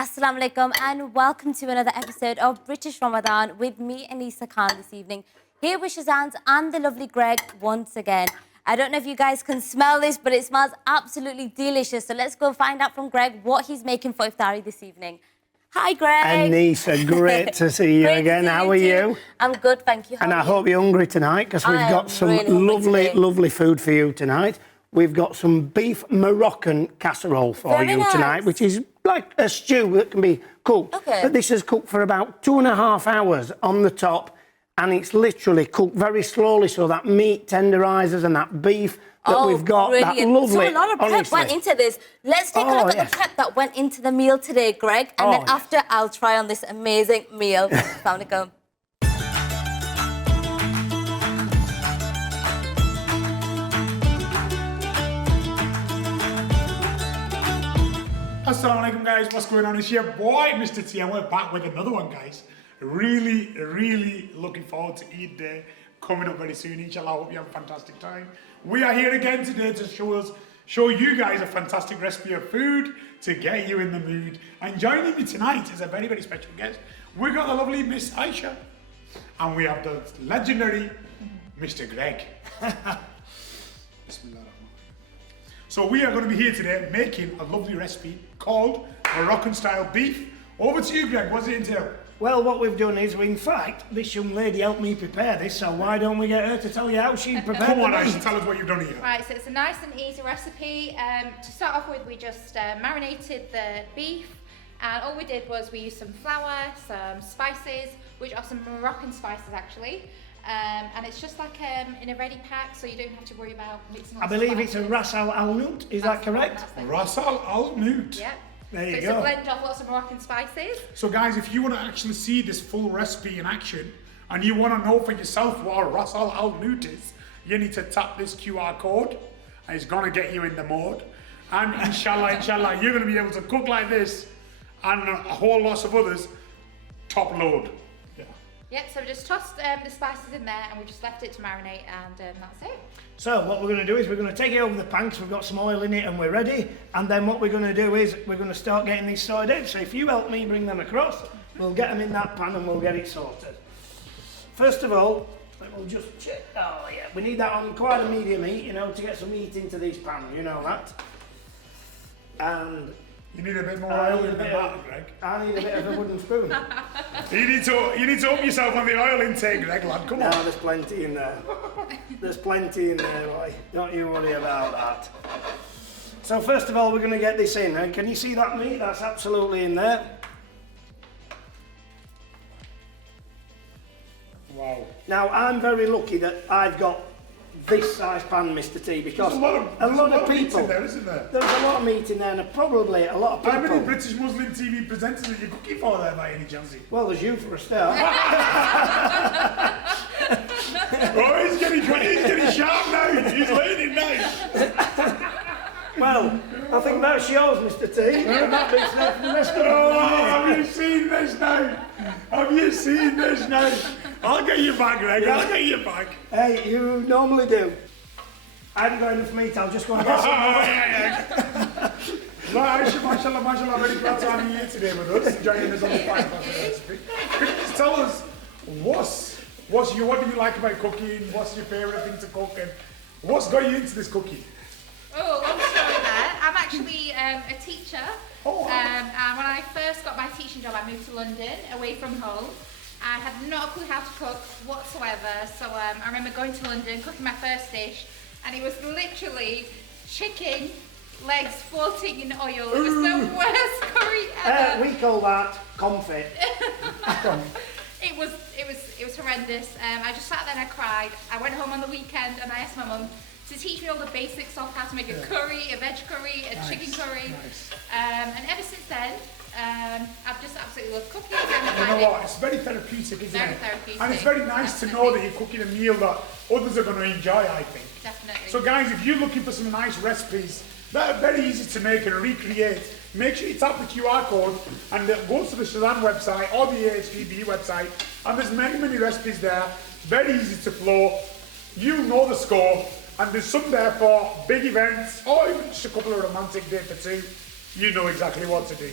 Assalamu alaikum and welcome to another episode of British Ramadan with me, Anisa Khan, this evening. Here with Shazans and the lovely Greg once again. I don't know if you guys can smell this, but it smells absolutely delicious. So let's go find out from Greg what he's making for Iftari this evening. Hi, Greg. Anisa, great to see you again. How are you? I'm good, thank you. And I hope you're hungry tonight because we've got some lovely food for you tonight. We've got some beef Moroccan casserole for you tonight, which is like a stew that can be cooked. Okay. But this is cooked for about 2.5 hours on the top, and it's literally cooked very slowly so that meat tenderises and that beef that we've got, brilliant. That lovely. So a lot of prep went into this. Let's take a look at the prep that went into the meal today, Greg, and then after I'll try on this amazing meal. Found it go. Assalamu alaikum guys, what's going on? It's your boy Mr. T and we're back with another one, guys. Really looking forward to Eid Day coming up very soon. Inshallah, I hope you have a fantastic time. We are here again today to show you guys a fantastic recipe of food to get you in the mood. And joining me tonight is a very special guest. We've got the lovely Miss Aisha and we have the legendary Mr. Gregg. Bismillah. So we are going to be here today making a lovely recipe called Moroccan style beef. Over to you, Greg, what's it entail? Well, what we've done is, in fact, this young lady helped me prepare this, so why don't we get her to tell you how she prepared it? Come on, Aisha, tell us what you've done here. Right, so it's a nice and easy recipe. To start off with, we just marinated the beef, and all we did was we used some flour, some spices, which are some Moroccan spices actually. And it's just like in a ready pack, so you don't have to worry about mixing all the spices. I believe it's a Ras Al Nout, is that correct? Ras Al Nout. Yep. There you go. It's a blend of lots of Moroccan spices. So guys, if you want to actually see this full recipe in action, and you want to know for yourself what Ras Al Nout is, you need to tap this QR code, and it's going to get you in the mode. And inshallah, you're going to be able to cook like this, and a whole lot of others, top load. Yep, so we just tossed the spices in there and we just left it to marinate and that's it. So what we're going to do is we're going to take it over the pan because we've got some oil in it and we're ready. And then what we're going to do is we're going to start getting these sorted out. So if you help me bring them across, we'll get them in that pan and we'll get it sorted. First of all, we'll just check. Oh yeah, we need that on quite a medium heat, you know, to get some heat into these pans, you know that. And you need a bit more oil in the batter, Greg. I need a bit of a wooden spoon. You need to up yourself on the oil intake, Greg, lad. Come on. No, there's plenty in there. There's plenty in there, boy. Don't you worry about that. So first of all, we're going to get this in. And can you see that meat? That's absolutely in there. Wow. Now, I'm very lucky that I've got this size pan, Mr. T, because a lot of people. Meat in there, isn't there? There's a lot of meat in there, and probably a lot of people. How many British Muslim TV presenters are you cooking for there, by any chance? Well, there's you for a start. Oh, he's getting sharp now. He's learning now. Well, I think that's yours, Mr. T. That bit's there for the rest of the have you seen this now? Have you seen this now? I'll get you back, Greg. I'll get you back. Hey, you normally do. I haven't got enough meat. I'll just go and get some more. Mashallah, very glad to have you here today with us, joining us on the fine recipe. Please tell us, what do you like about cooking? What's your favourite thing to cook? And what's got you into this cooking? Oh, long story there. I'm actually a teacher. Oh, wow. And when I first got my teaching job, I moved to London, away from home. I had no clue how to cook whatsoever, so I remember going to London, cooking my first dish, and it was literally chicken legs floating in oil. It was the worst curry ever. We call that confit. It was horrendous. I just sat there and I cried. I went home on the weekend and I asked my mum to teach me all the basics of how to make a curry, a veg curry, a chicken curry. And ever since then, I've just absolutely loved cooking. You know what? It's very therapeutic, isn't it? Therapeutic. And it's very nice to know that you're cooking a meal that others are going to enjoy, I think. Definitely. So guys, if you're looking for some nice recipes that are very easy to make and recreate, make sure you tap the QR code and go to the Shazam website or the AHDB website, and there's many recipes there, very easy to flow. You know the score, and there's some there for big events or even just a couple of romantic days for two. You know exactly what to do.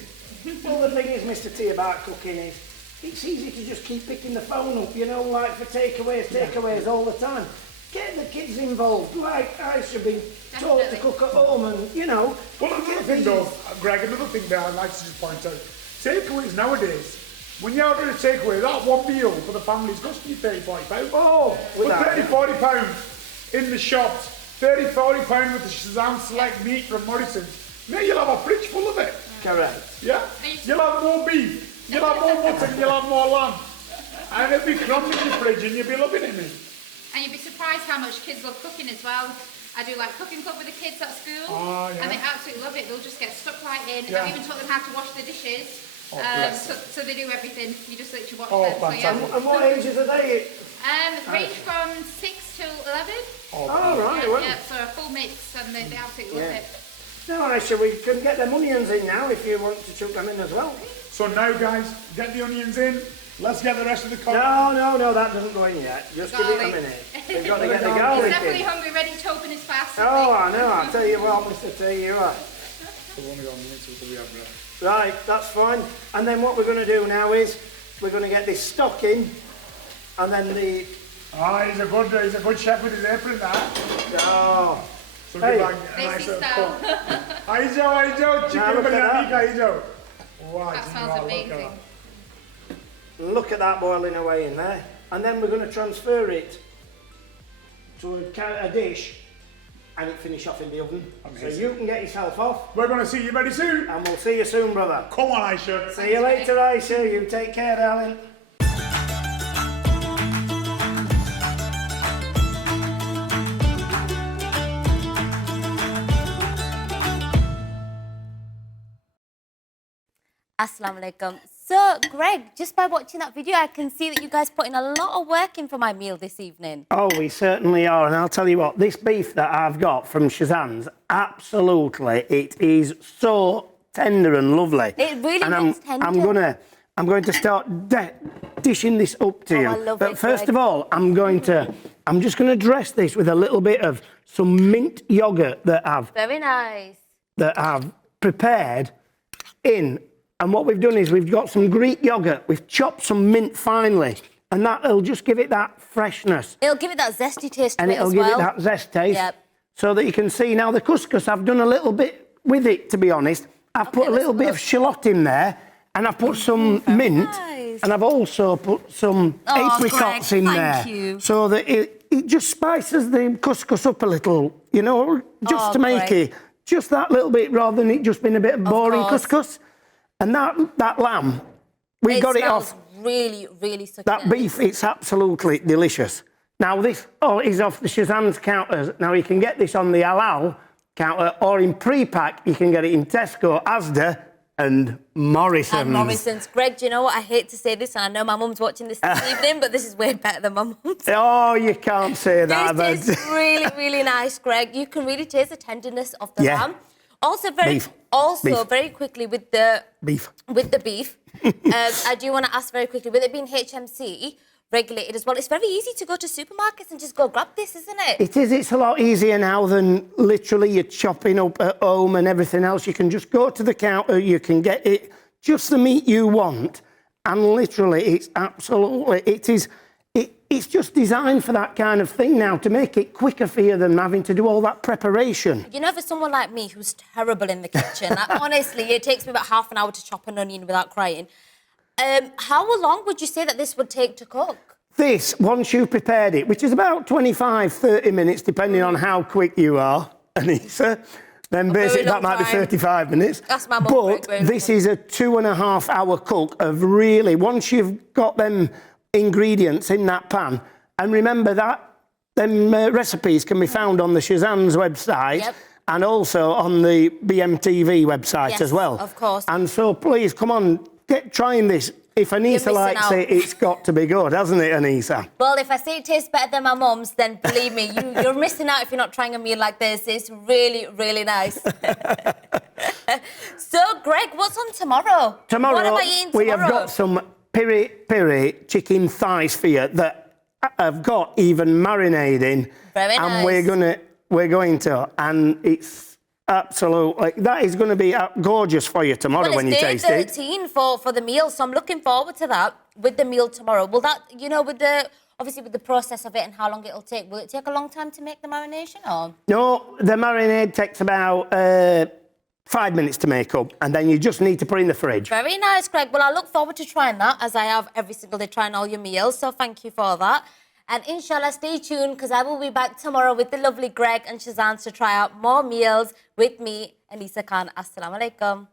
Well, the thing is, Mr. T, about cooking is, it's easy to just keep picking the phone up, you know, like for takeaways all the time. Get the kids involved, like I should be taught to cook at home and, you know. Well, another thing though, Greg, another thing that I'd like to just point out, takeaways nowadays, when you're ordering a takeaway, that one meal for the family is costing you £30–40. Oh, with £30–40 in the shops, £30–40 with the Shazans select meat from Morrison's. Mate, you'll have a fridge full of it. correct. Yeah? You'll have more beef, you'll have more mutton, you'll have more lamb. And it'll be crumbling in the fridge and you'll be loving it, mate. And you'd be surprised how much kids love cooking as well. I do like cooking club with the kids at school, and they absolutely love it. They'll just get stuck right in. I've even taught them how to wash the dishes. So they do everything. You just literally watch them. So, yeah. And what ages are they? Range from 6 till 11. Oh, right. Well. Yeah, so a full mix, and they absolutely love it. No, Aisha, we can get them onions in now if you want to chuck them in as well. So now, guys, get the onions in. Let's get the rest of the cook. No, that doesn't go in yet. Just give it a minute. We've got to get the garlic He's definitely in. hungry, ready to open his fast. Oh, I know. I'll tell you what, Mr. T, you're right. We've only got minutes until we have that. Right, that's fine. And then what we're going to do now is we're going to get this stock in, and then the... He's a good chef with his apron, that. Oh. So Hey. nice Desi style. Hi Joe, chicken biryani, hi Joe. Wow, That smells amazing. Look at that boiling away in there. And then we're going to transfer it to a dish and it finish off in the oven. Amazing. So you can get yourself off. We're going to see you very soon. And we'll see you soon, brother. Come on, Aisha. See you later, Aisha. You take care, darling. Assalamu alaikum. So, Greg, just by watching that video, I can see that you guys put in a lot of work in for my meal this evening. Oh, we certainly are. And I'll tell you what, this beef that I've got from Shazans, absolutely, it is so tender and lovely. It really is tender. I'm going to start dishing this up to you. I love but it, first Greg. of all, I'm just going to dress this with a little bit of some mint yogurt that Very nice. I've prepared in. And what we've done is we've got some Greek yogurt. We've chopped some mint finely, and that'll just give it that freshness. It'll give it that zesty taste to And it it'll as give well. it that zest taste. Yep. So that you can see now the couscous, I've done a little bit with it, to be honest. I've put a little bit of shallot in there, and I've put some mint, nice. and I've also put some apricots Greg, in there. thank you. So that it just spices the couscous up a little, you know, just to make Greg. it just that little bit rather than it just being a bit of boring course. couscous. And that lamb, we got it off. Really, really succulent. That beef, it's absolutely delicious. Now, this is off the Shazans counters. Now, you can get this on the halal counter or in pre-pack. You can get it in Tesco, Asda and Morrison's. And Morrison's. Greg, do you know what? I hate to say this, and I know my mum's watching this evening, but this is way better than my mum's. Oh, you can't say that. This is really, really nice, Greg. You can really taste the tenderness of the lamb. Also, Beef. very quickly with the Beef. I do want to ask very quickly, with it being HMC regulated as well, it's very easy to go to supermarkets and just go grab this, isn't it? It is. It's a lot easier now than literally you're chopping up at home and everything else. You can just go to the counter, you can get it, just the meat you want, and literally it's absolutely, it's just designed for that kind of thing now, to make it quicker for you than having to do all that preparation. You know, for someone like me who's terrible in the kitchen, like, honestly, it takes me about half an hour to chop an onion without crying. How long would you say that this would take to cook? This, once you've prepared it, which is about 25, 30 minutes, depending on how quick you are, Anissa, then basically that might be 35 minutes. That's my mum. But this is a 2.5 hour cook of really, once you've got them ingredients in that pan, and remember that them recipes can be found on the Shazans website and also on the BMTV website as well. Of course. And so please, come on, get trying this. If Anissa likes it, it's got to be good, hasn't it, Anissa? Well, if I say it tastes better than my mum's, then believe me, you're missing out if you're not trying a meal like this. It's really, really nice. So, Greg, what's on tomorrow? Tomorrow, what am I eating tomorrow? we have got some piri chicken thighs for you that I've got even marinating. Very and nice. we're going to, and it's Absolutely. That is going to be gorgeous for you tomorrow when you taste it. Well, it's day 13 for the meal, so I'm looking forward to that with the meal tomorrow. Will that, you know, obviously with the process of it and how long it'll take, will it take a long time to make the marination or? No, the marinade takes about 5 minutes to make up, and then you just need to put it in the fridge. Very nice, Greg. Well, I look forward to trying that, as I have every single day trying all your meals, so thank you for that. And inshallah, stay tuned, because I will be back tomorrow with the lovely Greg and Shazans to try out more meals with me, Anisa Khan. Assalamu alaikum.